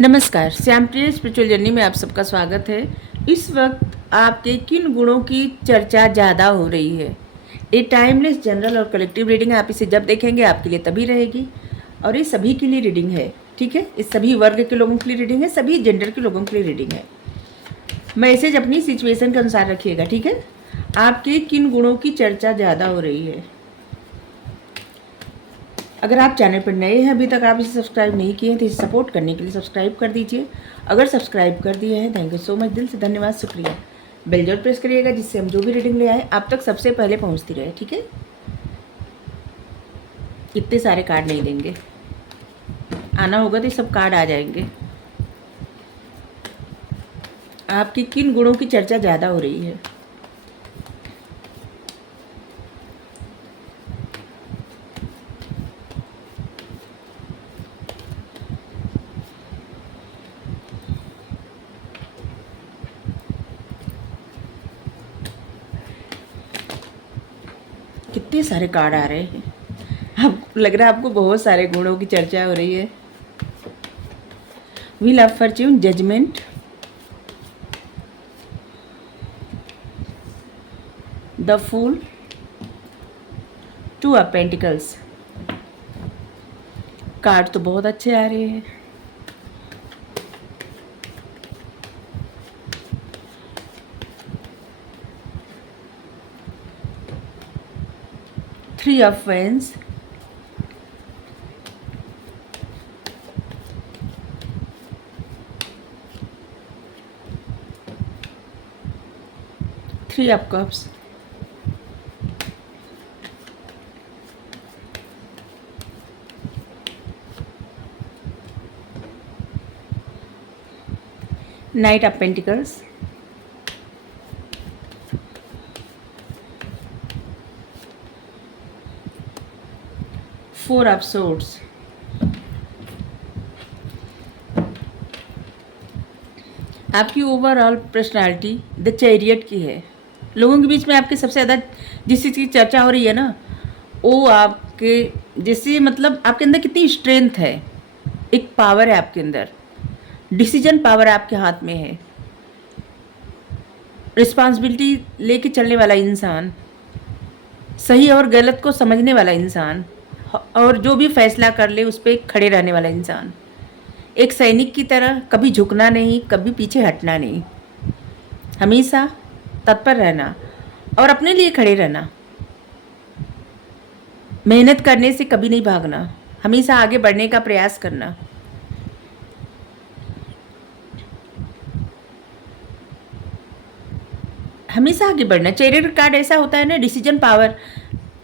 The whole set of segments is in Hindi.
नमस्कार, श्यामप्रिय स्पिरिचुअल जर्नी में आप सबका स्वागत है। इस वक्त आपके किन गुणों की चर्चा ज़्यादा हो रही है? ये टाइमलेस जनरल और कलेक्टिव रीडिंग है। आप इसे जब देखेंगे आपके लिए तभी रहेगी, और ये सभी के लिए रीडिंग है, ठीक है। इस सभी वर्ग के लोगों के लिए रीडिंग है, सभी जेंडर के लोगों के लिए रीडिंग है। मैसेज अपनी सिचुएशन के अनुसार रखिएगा, ठीक है। आपके किन गुणों की चर्चा ज़्यादा हो रही है? अगर आप चैनल पर नए हैं, अभी तक आप इसे सब्सक्राइब नहीं किए हैं, तो इसे सपोर्ट करने के लिए सब्सक्राइब कर दीजिए। अगर सब्सक्राइब कर दिए हैं, थैंक यू सो मच, दिल से धन्यवाद, शुक्रिया। बेल जरूर प्रेस करिएगा, जिससे हम जो भी रीडिंग ले आए आप तक सबसे पहले पहुंचती रहे, ठीक है। इतने सारे कार्ड नहीं देंगे, आना होगा तो ये सब कार्ड आ जाएंगे। आपकी किन गुणों की चर्चा ज़्यादा हो रही है? कितने सारे कार्ड आ रहे हैं। अब लग रहा है आपको बहुत सारे गुणों की चर्चा हो रही है। Wheel of fortune, judgement, the fool, two of pentacles. Card तो बहुत अच्छे आ रहे हैं। Three of wands, three of cups, knight of pentacles, four of swords. आपकी ओवरऑल पर्सनालिटी द चैरियट की है। लोगों के बीच में आपके सबसे ज़्यादा जिस चीज़ की चर्चा हो रही है ना, वो आपके जैसे मतलब आपके अंदर कितनी स्ट्रेंथ है, एक पावर है आपके अंदर, डिसीजन पावर आपके हाथ में है, रिस्पॉन्सिबिलिटी लेके चलने वाला इंसान, सही और गलत को समझने वाला इंसान, और जो भी फैसला कर ले उस पर खड़े रहने वाला इंसान, एक सैनिक की तरह कभी झुकना नहीं, कभी पीछे हटना नहीं, हमेशा तत्पर रहना और अपने लिए खड़े रहना, मेहनत करने से कभी नहीं भागना, हमेशा आगे बढ़ने का प्रयास करना। हमेशा आगे बढ़ना। चैरियट कार्ड ऐसा होता है ना, डिसीजन पावर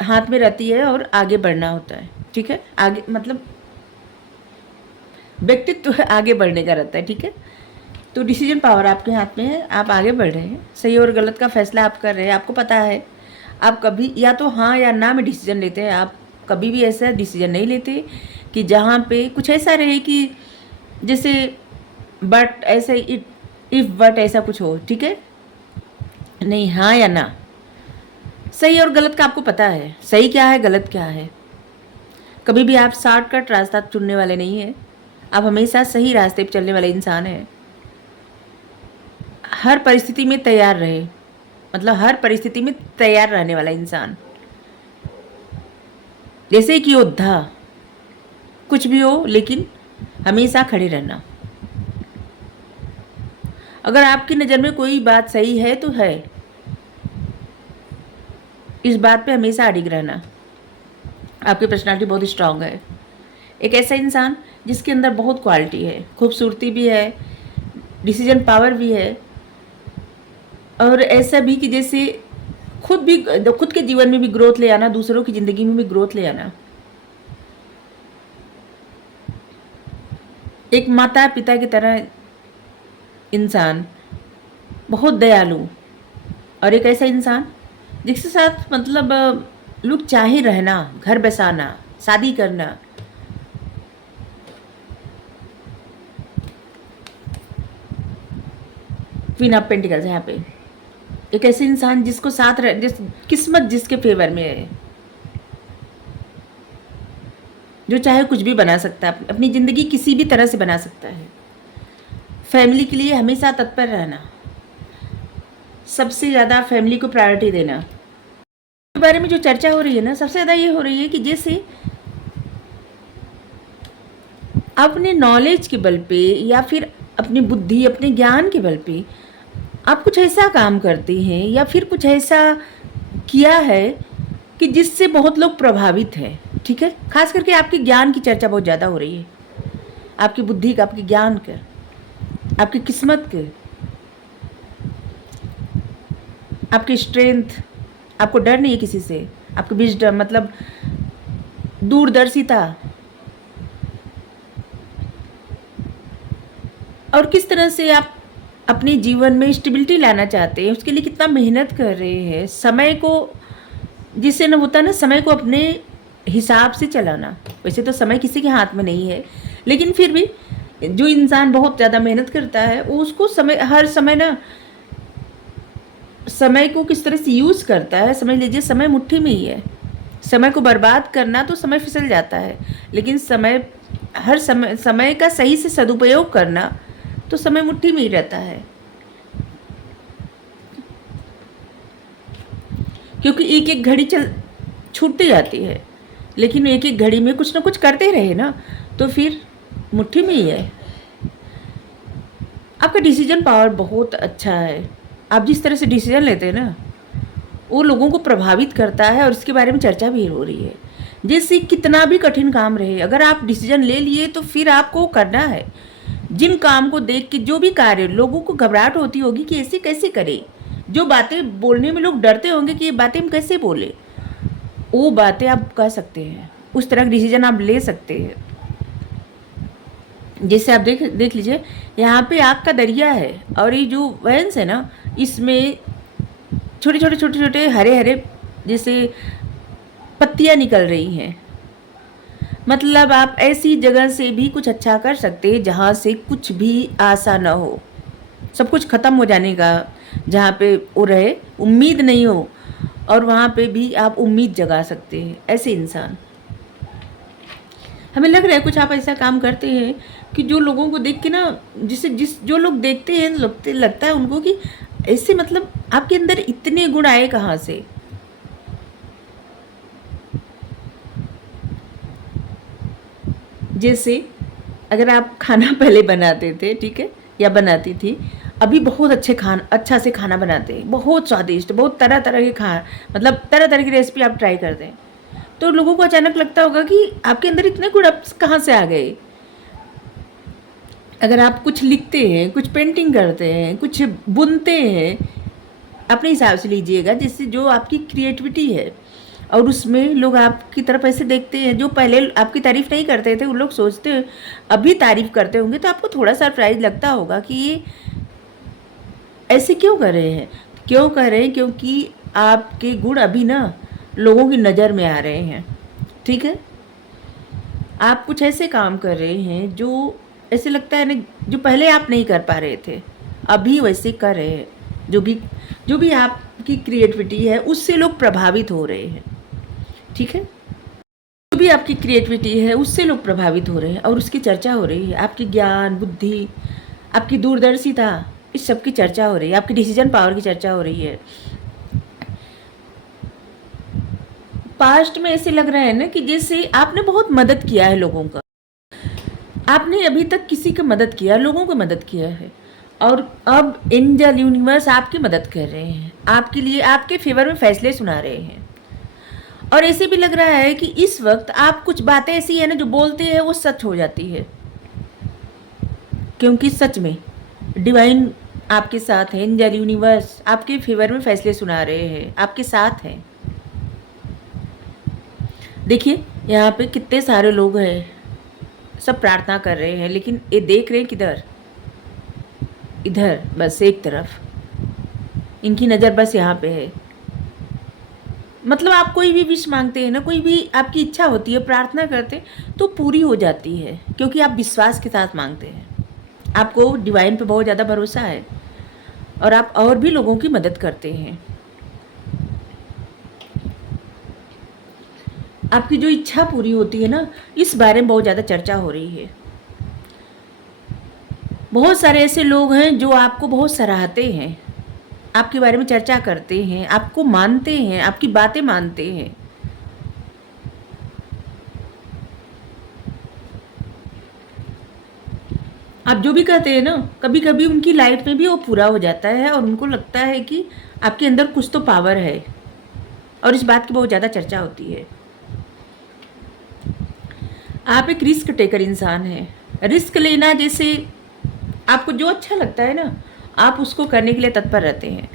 हाथ में रहती है और आगे बढ़ना होता है, ठीक है। आगे मतलब व्यक्तित्व आगे बढ़ने का रहता है, ठीक है। तो डिसीजन पावर आपके हाथ में है, आप आगे बढ़ रहे हैं, सही और गलत का फैसला आप कर रहे हैं, आपको पता है। आप कभी या तो हाँ या ना में डिसीजन लेते हैं, आप कभी भी ऐसा डिसीजन नहीं लेते कि जहाँ पे कुछ ऐसा रहे कि जैसे बट ऐसे इफ बट ऐसा कुछ हो, ठीक है। नहीं, हाँ या ना, सही और गलत का आपको पता है, सही क्या है गलत क्या है। कभी भी आप शॉर्टकट रास्ता चुनने वाले नहीं हैं, आप हमेशा सही रास्ते पर चलने वाले इंसान हैं। हर परिस्थिति में तैयार रहे, मतलब हर परिस्थिति में तैयार रहने वाला इंसान, जैसे एक योद्धा, कुछ भी हो लेकिन हमेशा खड़े रहना। अगर आपकी नज़र में कोई बात सही है तो है, इस बात पे हमेशा अडिग रहना। आपकी पर्सनालिटी बहुत स्ट्रांग है। एक ऐसा इंसान जिसके अंदर बहुत क्वालिटी है, खूबसूरती भी है, डिसीजन पावर भी है, और ऐसा भी कि जैसे खुद के जीवन में भी ग्रोथ ले आना, दूसरों की ज़िंदगी में भी ग्रोथ ले आना। एक माता पिता की तरह इंसान, बहुत दयालु, और एक ऐसा इंसान जिसके साथ मतलब लोग चाहे रहना, घर बसाना, शादी करना। क्वीन ऑफ पेंटिकल्स यहाँ पे एक ऐसे इंसान जिसको साथ किस्मत जिसके फेवर में है, जो चाहे कुछ भी बना सकता है, अपनी ज़िंदगी किसी भी तरह से बना सकता है। फैमिली के लिए हमेशा तत्पर रहना, सबसे ज़्यादा फैमिली को प्रायोरिटी देना। के बारे में जो चर्चा हो रही है ना, सबसे ज़्यादा ये हो रही है कि जैसे अपने नॉलेज के बल पे या फिर अपनी बुद्धि, अपने ज्ञान के बल पे आप कुछ ऐसा काम करते हैं या फिर कुछ ऐसा किया है कि जिससे बहुत लोग प्रभावित हैं। ठीक है, खास करके आपके ज्ञान की चर्चा बहुत ज़्यादा हो रही है, आपकी बुद्धि का, आपके ज्ञान का, आपकी किस्मत के, आपकी स्ट्रेंथ। आपको डर नहीं है किसी से, आपकी विजडम मतलब दूरदर्शिता, और किस तरह से आप अपने जीवन में स्टेबिलिटी लाना चाहते हैं, उसके लिए कितना मेहनत कर रहे हैं। समय को, जिससे ना होता है ना, समय को अपने हिसाब से चलाना। वैसे तो समय किसी के हाथ में नहीं है, लेकिन फिर भी जो इंसान बहुत ज़्यादा मेहनत करता है वो उसको समय, हर समय ना, समय को किस तरह से यूज़ करता है। समझ लीजिए समय मुट्ठी में ही है। समय को बर्बाद करना तो समय फिसल जाता है, लेकिन समय का सही से सदुपयोग करना तो समय मुट्ठी में ही रहता है। क्योंकि एक एक घड़ी छूटती जाती है, लेकिन एक एक घड़ी में कुछ ना कुछ करते रहे ना तो फिर मुट्ठी में ही है। आपका डिसीजन पावर बहुत अच्छा है। आप जिस तरह से डिसीजन लेते हैं ना, वो लोगों को प्रभावित करता है, और इसके बारे में चर्चा भी हो रही है। जैसे कितना भी कठिन काम रहे, अगर आप डिसीजन ले लिए तो फिर आपको करना है। जिन काम को देख के, जो भी कार्य, लोगों को घबराहट होती होगी कि ऐसे कैसे करें, जो बातें बोलने में लोग डरते होंगे कि ये बातें हम कैसे बोले, वो बातें आप कह सकते हैं, उस तरह का डिसीजन आप ले सकते हैं। जैसे आप देख लीजिए, यहाँ पे आग का दरिया है, और ये जो वैंस है ना, इसमें छोटे छोटे हरे हरे जैसे पत्तियाँ निकल रही हैं। मतलब आप ऐसी जगह से भी कुछ अच्छा कर सकते हैं जहाँ से कुछ भी आशा ना हो, सब कुछ ख़त्म हो जाने का, जहाँ पे वो रहे, उम्मीद नहीं हो, और वहाँ पे भी आप उम्मीद जगा सकते हैं। ऐसे इंसान, हमें लग रहा है कुछ आप ऐसा काम करते हैं कि जो लोगों को देख के ना, जो लोग देखते हैं, लगता है उनको कि ऐसे, मतलब आपके अंदर इतने गुण आए कहाँ से। जैसे अगर आप खाना पहले बनाते थे, ठीक है, या बनाती थी, अभी बहुत अच्छा से खाना बनाते हैं, बहुत स्वादिष्ट, बहुत तरह तरह के मतलब तरह तरह की रेसिपी आप ट्राई करते हैं, तो लोगों को अचानक लगता होगा कि आपके अंदर इतने गुण अब कहाँ से आ गए। अगर आप कुछ लिखते हैं, कुछ पेंटिंग करते हैं, कुछ बुनते हैं, अपने हिसाब से लीजिएगा, जिससे जो आपकी क्रिएटिविटी है, और उसमें लोग आपकी तरफ ऐसे देखते हैं, जो पहले आपकी तारीफ़ नहीं करते थे, उन लोग सोचते हैं अभी तारीफ़ करते होंगे, तो आपको थोड़ा सरप्राइज लगता होगा कि ये ऐसे क्यों कर रहे हैं। क्यों कर रहे हैं? क्योंकि आपके गुण अभी ना लोगों की नज़र में आ रहे हैं। ठीक है, आप कुछ ऐसे काम कर रहे हैं जो ऐसे लगता है ना, जो पहले आप नहीं कर पा रहे थे, अभी वैसे कर रहे हैं। जो भी आपकी क्रिएटिविटी है, उससे लोग प्रभावित हो रहे हैं। ठीक है, जो भी आपकी क्रिएटिविटी है, उससे लोग प्रभावित हो रहे हैं, और उसकी चर्चा हो रही है। आपकी ज्ञान, बुद्धि, आपकी दूरदर्शिता, इस सब की चर्चा हो रही है। आपकी डिसीजन पावर की चर्चा हो रही है। पास्ट में ऐसे लग रहा है ना कि जैसे आपने बहुत मदद किया है लोगों का, आपने अभी तक किसी की मदद किया, लोगों को मदद किया है, और अब एंजल यूनिवर्स आपकी मदद कर रहे हैं, आपके लिए, आपके फेवर में फैसले सुना रहे हैं। और ऐसे भी लग रहा है कि इस वक्त आप कुछ बातें ऐसी है ना, जो बोलते हैं वो सच हो जाती है, क्योंकि सच में डिवाइन आपके साथ है। एंजल यूनिवर्स आपके फेवर में फैसले सुना रहे हैं, आपके साथ हैं। देखिए यहाँ पे कितने सारे लोग हैं, सब प्रार्थना कर रहे हैं, लेकिन ये देख रहे हैं किधर, इधर, बस एक तरफ, इनकी नज़र बस यहाँ पे है। मतलब आप कोई भी विश मांगते हैं ना, कोई भी आपकी इच्छा होती है, प्रार्थना करते हैं तो पूरी हो जाती है, क्योंकि आप विश्वास के साथ मांगते हैं। आपको डिवाइन पे बहुत ज़्यादा भरोसा है, और आप और भी लोगों की मदद करते हैं। आपकी जो इच्छा पूरी होती है ना, इस बारे में बहुत ज़्यादा चर्चा हो रही है। बहुत सारे ऐसे लोग हैं जो आपको बहुत सराहते हैं, आपके बारे में चर्चा करते हैं, आपको मानते हैं, आपकी बातें मानते हैं। आप जो भी कहते हैं ना, कभी कभी उनकी लाइफ में भी वो पूरा हो जाता है और उनको लगता है कि आपके अंदर कुछ तो पावर है, और इस बात की बहुत ज़्यादा चर्चा होती है। आप एक रिस्क टेकर इंसान हैं। रिस्क लेना, जैसे आपको जो अच्छा लगता है ना, आप उसको करने के लिए तत्पर रहते हैं।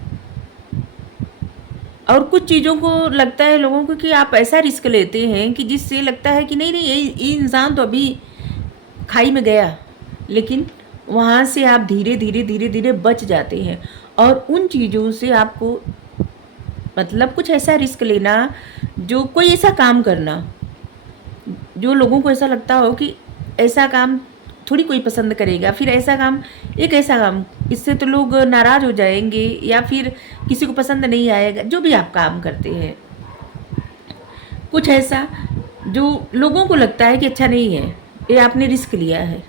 और कुछ चीज़ों को लगता है लोगों को कि आप ऐसा रिस्क लेते हैं कि जिससे लगता है कि नहीं नहीं, ये इंसान तो अभी खाई में गया, लेकिन वहाँ से आप धीरे धीरे धीरे धीरे बच जाते हैं। और उन चीज़ों से आपको मतलब कुछ ऐसा रिस्क लेना, जो कोई ऐसा काम करना जो लोगों को ऐसा लगता हो कि ऐसा काम थोड़ी कोई पसंद करेगा, फिर ऐसा काम, एक ऐसा काम, इससे तो लोग नाराज़ हो जाएंगे या फिर किसी को पसंद नहीं आएगा। जो भी आप काम करते हैं, कुछ ऐसा जो लोगों को लगता है कि अच्छा नहीं है, ये आपने रिस्क लिया है,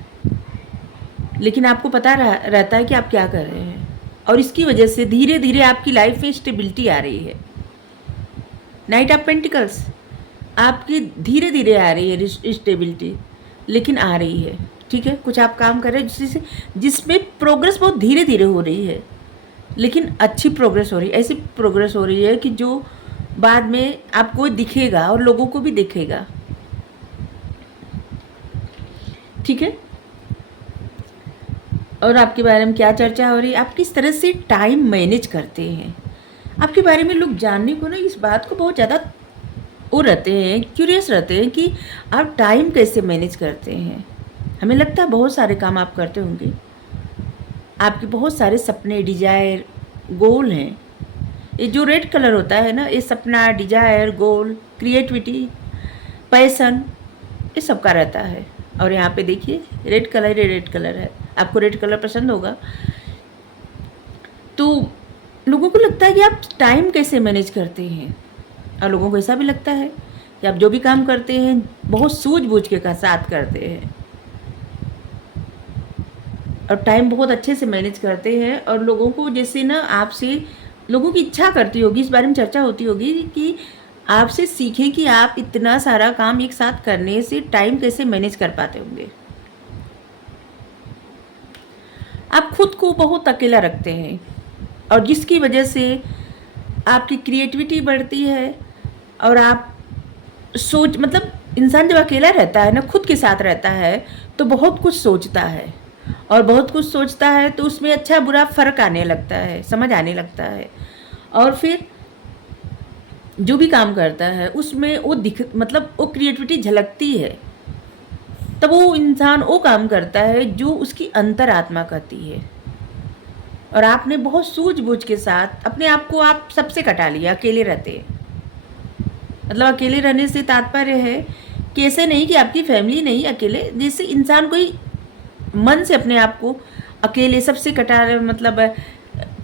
लेकिन आपको पता रहता है कि आप क्या कर रहे हैं, और इसकी वजह से धीरे धीरे आपकी लाइफ में स्टेबिलिटी आ रही है। नाइट ऑफ पेंटिकल्स, आपकी धीरे धीरे आ रही है स्टेबिलिटी, लेकिन आ रही है। ठीक है, कुछ आप काम कर रहे हैं जिसमें प्रोग्रेस बहुत धीरे धीरे हो रही है, लेकिन अच्छी प्रोग्रेस हो रही है। ऐसी प्रोग्रेस हो रही है कि जो बाद में आपको दिखेगा और लोगों को भी दिखेगा। ठीक है, और आपके बारे में क्या चर्चा हो रही है, आप किस तरह से टाइम मैनेज करते हैं। आपके बारे में लोग जानने को ना इस बात को बहुत ज़्यादा वो रहते हैं, क्यूरियस रहते हैं कि आप टाइम कैसे मैनेज करते हैं। हमें लगता है बहुत सारे काम आप करते होंगे, आपके बहुत सारे सपने, डिजायर, गोल हैं। ये जो रेड कलर होता है ना, ये सपना, डिजायर, गोल, क्रिएटिविटी, पैसन, ये सबका रहता है। और यहाँ पे देखिए रेड कलर, ये रेड कलर है, आपको रेड कलर पसंद होगा। तो लोगों को लगता है कि आप टाइम कैसे मैनेज करते हैं, और लोगों को ऐसा भी लगता है कि आप जो भी काम करते हैं बहुत सूझबूझ के साथ करते हैं, और टाइम बहुत अच्छे से मैनेज करते हैं। और लोगों को जैसे ना आपसे, लोगों की इच्छा करती होगी, इस बारे में चर्चा होती होगी कि आपसे सीखें कि आप इतना सारा काम एक साथ करने से टाइम कैसे मैनेज कर पाते होंगे। आप खुद को बहुत अकेला रखते हैं, और जिसकी वजह से आपकी क्रिएटिविटी बढ़ती है। और आप सोच, मतलब इंसान जब अकेला रहता है ना, खुद के साथ रहता है, तो बहुत कुछ सोचता है, और बहुत कुछ सोचता है तो उसमें अच्छा बुरा फ़र्क आने लगता है, समझ आने लगता है। और फिर जो भी काम करता है उसमें वो मतलब वो क्रिएटिविटी झलकती है, तब वो इंसान वो काम करता है जो उसकी अंतरात्मा कहती है। और आपने बहुत सूझबूझ के साथ अपने आप को आप सबसे कटा लिया, अकेले रहते हैं। मतलब अकेले रहने से तात्पर्य है कि ऐसे नहीं कि आपकी फैमिली नहीं, अकेले जैसे इंसान कोई मन से अपने आप को अकेले सबसे कटा, मतलब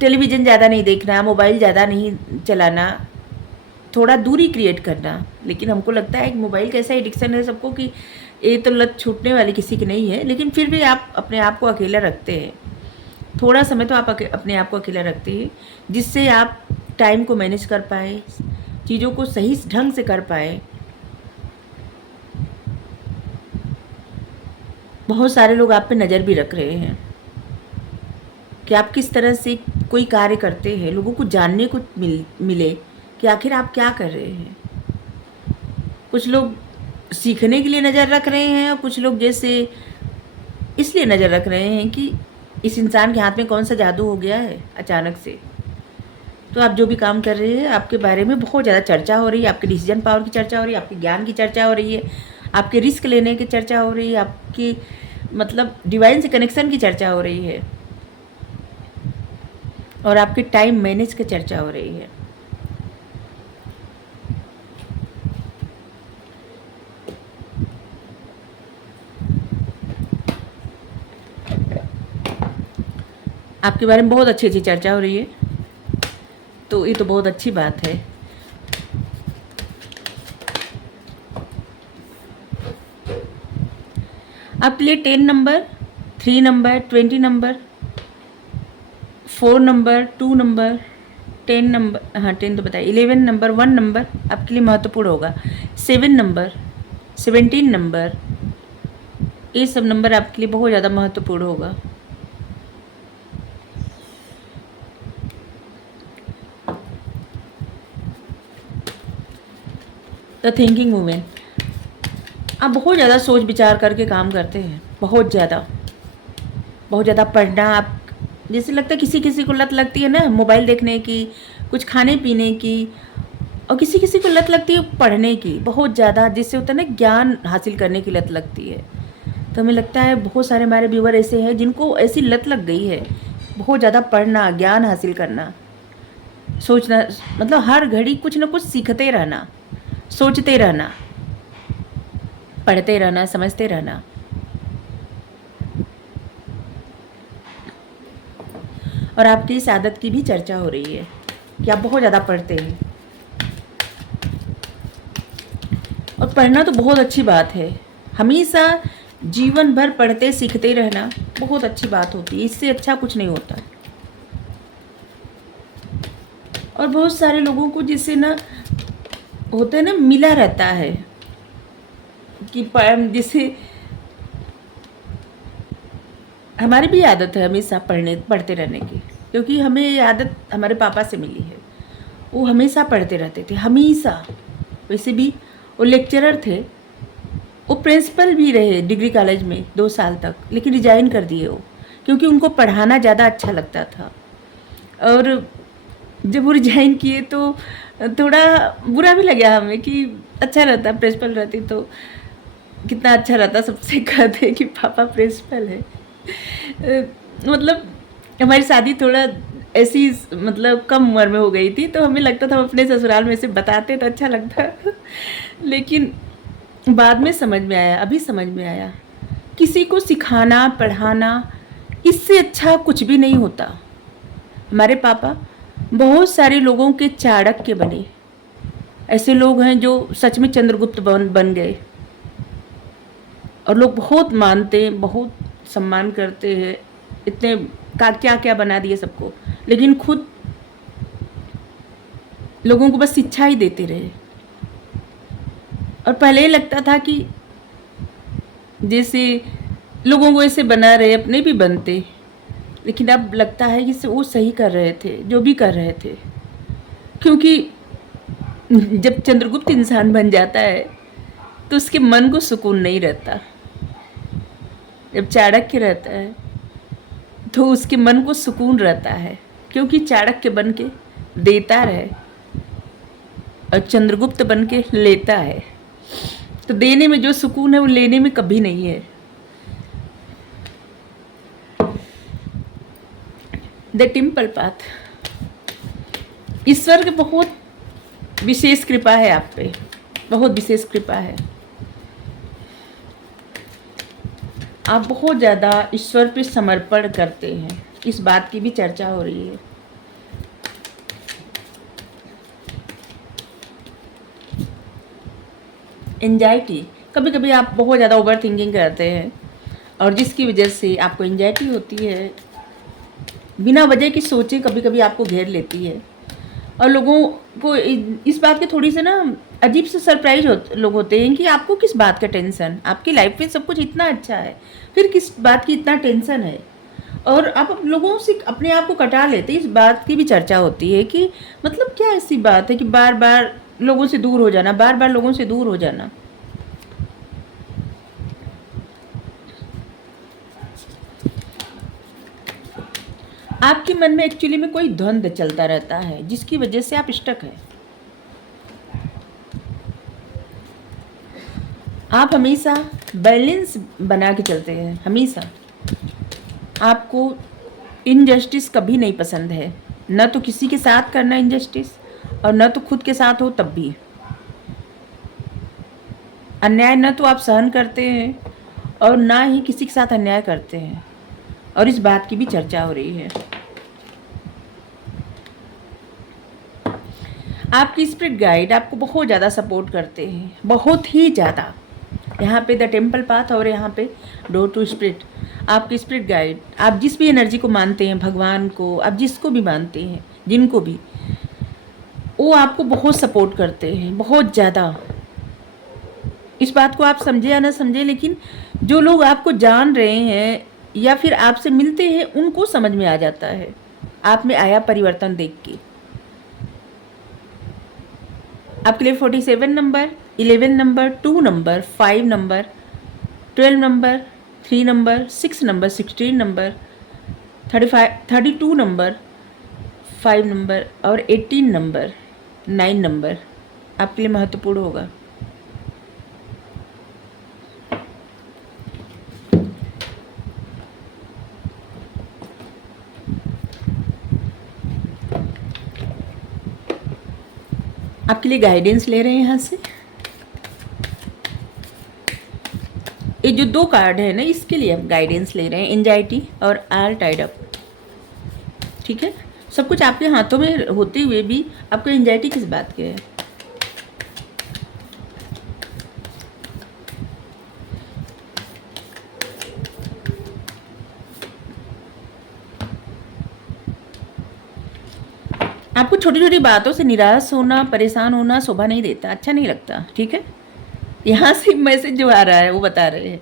टेलीविज़न ज़्यादा नहीं देखना, मोबाइल ज़्यादा नहीं चलाना, थोड़ा दूरी क्रिएट करना। लेकिन हमको लगता है कि मोबाइल का ऐसा एडिक्शन है सबको कि ये तो लत छूटने वाली किसी की नहीं है, लेकिन फिर भी आप अपने आप को अकेला रखते हैं। थोड़ा समय तो आप अपने आप को अकेला रखते हैं, जिससे आप टाइम को मैनेज कर पाए, चीज़ों को सही ढंग से कर पाए। बहुत सारे लोग आप पे नज़र भी रख रहे हैं कि आप किस तरह से कोई कार्य करते हैं, लोगों को जानने को मिले कि आखिर आप क्या कर रहे हैं। कुछ लोग सीखने के लिए नज़र रख रहे हैं, और कुछ लोग जैसे इसलिए नज़र रख रहे हैं कि इस इंसान के हाथ में कौन सा जादू हो गया है अचानक से। तो आप जो भी काम कर रहे हैं, आपके बारे में बहुत ज़्यादा चर्चा हो रही है, आपके डिसीजन पावर की चर्चा हो रही है, आपके ज्ञान की चर्चा हो रही है, आपके रिस्क लेने की चर्चा हो रही है, आपकी मतलब डिवाइन से कनेक्शन की चर्चा हो रही है, और आपके टाइम मैनेज की चर्चा हो रही है। आपके बारे में बहुत अच्छी अच्छी चर्चा हो रही है, तो ये तो बहुत अच्छी बात है। आपके लिए 10 number 3 number, 20 number, 4 number, 2 number, 10 number, हाँ 10 तो बताइए, 11 नंबर, 1 नंबर आपके लिए महत्वपूर्ण होगा, 7 नंबर, 17 नंबर, ये सब नंबर आपके लिए बहुत ज़्यादा महत्वपूर्ण होगा। द थिंकिंग वूमेन, आप बहुत ज़्यादा सोच विचार करके काम करते हैं, बहुत ज़्यादा पढ़ना। आप जैसे लगता है किसी किसी को लत लगती है ना मोबाइल देखने की, कुछ खाने पीने की, और किसी किसी को लत लगती है पढ़ने की बहुत ज़्यादा, जिससे होता है ना ज्ञान हासिल करने की लत लगती है। तो हमें लगता है बहुत सारे हमारे व्यूवर ऐसे हैं जिनको ऐसी लत लग गई है, बहुत ज़्यादा पढ़ना, ज्ञान हासिल करना, सोचना, मतलब हर घड़ी कुछ ना कुछ सीखते रहना, सोचते रहना, पढ़ते रहना, समझते रहना। और आपकी इस आदत की भी चर्चा हो रही है कि आप बहुत ज़्यादा पढ़ते हैं। और पढ़ना तो बहुत अच्छी बात है, हमेशा जीवन भर पढ़ते सीखते रहना बहुत अच्छी बात होती है, इससे अच्छा कुछ नहीं होता। और बहुत सारे लोगों को जिससे ना होता है ना मिला रहता है कि जिसे हमारी भी आदत है हमेशा पढ़ते रहने की, क्योंकि हमें ये आदत हमारे पापा से मिली है। वो हमेशा पढ़ते रहते थे, हमेशा। वैसे भी वो लेक्चरर थे, वो प्रिंसिपल भी रहे डिग्री कॉलेज में 2 साल तक, लेकिन रिजाइन कर दिए वो, क्योंकि उनको पढ़ाना ज़्यादा अच्छा लगता था। और जब वो रिजाइन किए तो थोड़ा बुरा भी लगा हमें कि अच्छा रहता प्रिंसिपल रहती तो कितना अच्छा रहता, सबसे कहते कि पापा प्रिंसिपल है। मतलब हमारी शादी थोड़ा ऐसी मतलब कम उम्र में हो गई थी, तो हमें लगता था हम अपने ससुराल में से बताते तो अच्छा लगता लेकिन बाद में समझ में आया, अभी समझ में आया, किसी को सिखाना पढ़ाना इससे अच्छा कुछ भी नहीं होता। हमारे पापा बहुत सारे लोगों के चाणक्य बने, ऐसे लोग हैं जो सच में चंद्रगुप्त बन गए, और लोग बहुत मानते हैं, बहुत सम्मान करते हैं, इतने का क्या क्या बना दिए सबको, लेकिन खुद लोगों को बस शिक्षा ही देते रहे। और पहले ही लगता था कि जैसे लोगों को ऐसे बना रहे अपने भी बनते, लेकिन अब लगता है कि वो सही कर रहे थे जो भी कर रहे थे, क्योंकि जब चंद्रगुप्त इंसान बन जाता है तो उसके मन को सुकून नहीं रहता। जब चाणक्य रहता है तो उसके मन को सुकून रहता है, क्योंकि चाणक्य बन के देता रहे और चंद्रगुप्त बन के लेता है। तो देने में जो सुकून है वो लेने में कभी नहीं है। द टेम्पल पाथ, ईश्वर की बहुत विशेष कृपा है आप पे, बहुत विशेष कृपा है। आप बहुत ज़्यादा ईश्वर पे समर्पण करते हैं, इस बात की भी चर्चा हो रही है। एंजाइटी, कभी कभी आप बहुत ज़्यादा ओवर थिंकिंग करते हैं, और जिसकी वजह से आपको एंजाइटी होती है, बिना वजह की सोचें कभी कभी आपको घेर लेती है। और लोगों को इस बात के थोड़ी से ना अजीब से सरप्राइज लोग होते हैं कि आपको किस बात का टेंशन, आपकी लाइफ में सब कुछ इतना अच्छा है, फिर किस बात की इतना टेंशन है। और आप लोगों से अपने आप को कटा लेते हैं। इस बात की भी चर्चा होती है कि मतलब क्या ऐसी बात है कि बार बार लोगों से दूर हो जाना, बार बार लोगों से दूर हो जाना। आपके मन में एक्चुअली में कोई द्वंद्व चलता रहता है, जिसकी वजह से आप स्टक हैं। आप हमेशा बैलेंस बना के चलते हैं, हमेशा। आपको इनजस्टिस कभी नहीं पसंद है, न तो किसी के साथ करना इनजस्टिस, और न तो खुद के साथ हो तब भी। अन्याय न तो आप सहन करते हैं और ना ही किसी के साथ अन्याय करते हैं, और इस बात की भी चर्चा हो रही है। आपकी स्पिरिट गाइड आपको बहुत ज़्यादा सपोर्ट करते हैं, बहुत ही ज़्यादा। यहाँ पे द टेम्पल पाथ और यहाँ पे डोर टू स्पिरिट, आपके स्पिरिट गाइड, आप जिस भी एनर्जी को मानते हैं, भगवान को, आप जिसको भी मानते हैं, जिनको भी, वो आपको बहुत सपोर्ट करते हैं, बहुत ज़्यादा। इस बात को आप समझे या ना समझे, लेकिन जो लोग आपको जान रहे हैं या फिर आपसे मिलते हैं, उनको समझ में आ जाता है आप में आया परिवर्तन देख के। आपके लिए 47 number, 11 number, 2 number, 5 number, 12 number, 3 number, 6 number, 16 number, 32 number, 5 number और 18 नंबर, 9 नंबर आपके लिए महत्वपूर्ण होगा। आपके लिए गाइडेंस ले रहे हैं यहाँ से। ये जो 2 कार्ड है ना, इसके लिए आप गाइडेंस ले रहे हैं, एंजाइटी और आल टाइड अप। ठीक है, सब कुछ आपके हाथों में होते हुए भी आपको एंजाइटी किस बात की है? आपको छोटी छोटी बातों से निराश होना, परेशान होना शोभा नहीं देता, अच्छा नहीं लगता। ठीक है, यहाँ से मैसेज जो आ रहा है वो बता रहे हैं,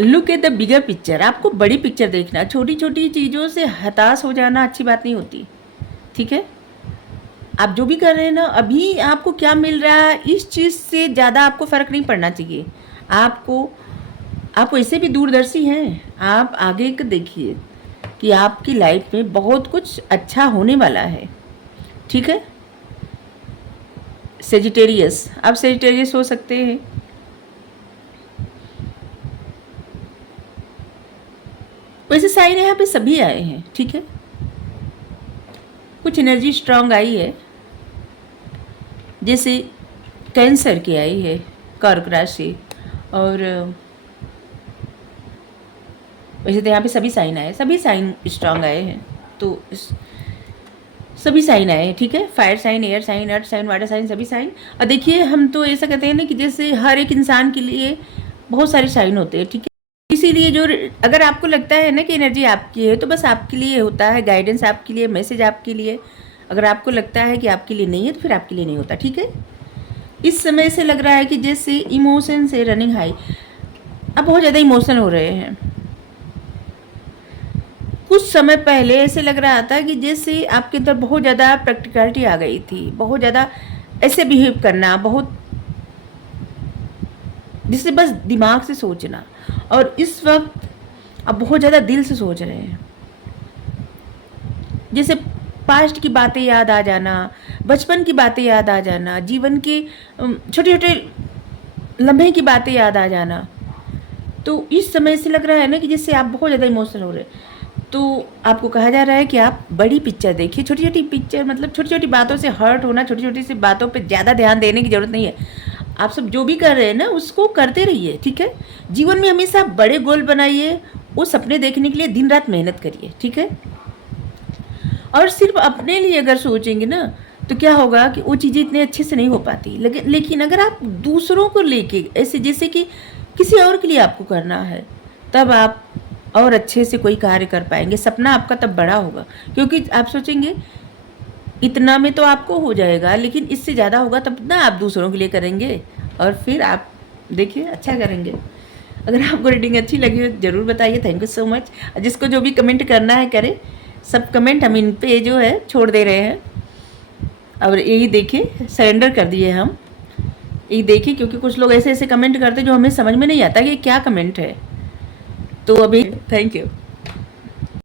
look at the bigger picture. आपको बड़ी पिक्चर देखना, छोटी छोटी चीज़ों से हताश हो जाना अच्छी बात नहीं होती। ठीक है, आप जो भी कर रहे हैं ना, अभी आपको क्या मिल रहा है इस चीज़ से ज़्यादा आपको फ़र्क नहीं पड़ना चाहिए। आप वैसे भी दूरदर्शी हैं, आप आगे का देखिए कि आपकी लाइफ में बहुत कुछ अच्छा होने वाला है। ठीक है, सेजिटेरियस, आप सेजिटेरियस हो सकते हैं। वैसे साइन यहाँ पे सभी आए हैं। ठीक है, कुछ एनर्जी स्ट्रांग आई है, जैसे कैंसर की आई है, कर्क राशि, और वैसे तो यहाँ पे सभी साइन आए, सभी साइन स्ट्रांग आए हैं, तो सभी साइन आए हैं। ठीक है, fire sign, air sign, earth sign, water sign, सभी साइन। और देखिए, हम तो ऐसा कहते हैं ना कि जैसे हर एक इंसान के लिए बहुत सारे साइन होते हैं। ठीक है, इसीलिए जो, अगर आपको लगता है ना कि एनर्जी आपकी है, तो बस आपके लिए होता है, गाइडेंस आपके लिए, मैसेज आपके लिए। अगर आपको लगता है कि आपके लिए नहीं है, तो फिर आपके लिए नहीं होता। ठीक है, इस समय से लग रहा है कि जैसे इमोशन से रनिंग हाई, आप बहुत ज़्यादा इमोशनल हो रहे हैं। कुछ समय पहले ऐसे लग रहा था कि जैसे आपके अंदर बहुत ज़्यादा प्रैक्टिकलिटी आ गई थी, बहुत ज़्यादा ऐसे बिहेव करना, बहुत जिससे बस दिमाग से सोचना, और इस वक्त आप बहुत ज़्यादा दिल से सोच रहे हैं। जैसे पास्ट की बातें याद आ जाना, बचपन की बातें याद आ जाना, जीवन के छोटे छोटे लम्हे की बातें याद आ जाना। तो इस समय से लग रहा है ना कि जैसे आप बहुत ज़्यादा इमोशनल हो रहे हैं। तो आपको कहा जा रहा है कि आप बड़ी पिक्चर देखिए। छोटी छोटी पिक्चर मतलब छोटी छोटी बातों से हर्ट होना, छोटी छोटी सी बातों पे ज़्यादा ध्यान देने की ज़रूरत नहीं है। आप सब जो भी कर रहे हैं ना, उसको करते रहिए। ठीक है, जीवन में हमेशा बड़े गोल बनाइए, वो सपने देखने के लिए दिन रात मेहनत करिए। ठीक है, और सिर्फ अपने लिए अगर सोचेंगे ना, तो क्या होगा कि वो चीज़ें इतने अच्छे से नहीं हो पाती। लेकिन अगर आप दूसरों को लेके, ऐसे जैसे कि किसी और के लिए आपको करना है, तब आप और अच्छे से कोई कार्य कर पाएंगे। सपना आपका तब बड़ा होगा, क्योंकि आप सोचेंगे इतना में तो आपको हो जाएगा, लेकिन इससे ज़्यादा होगा, तब ना आप दूसरों के लिए करेंगे, और फिर आप देखिए अच्छा करेंगे। अगर आपको रीडिंग अच्छी लगी हो ज़रूर बताइए। Thank you so much. जिसको जो भी कमेंट करना है करे, सब कमेंट हम इन पे जो है छोड़ दे रहे हैं। और यही देखिए, सरेंडर कर दिए हम, यही देखिए, क्योंकि कुछ लोग ऐसे ऐसे कमेंट करते जो हमें समझ में नहीं आता कि क्या कमेंट है। तो अभी थैंक यू।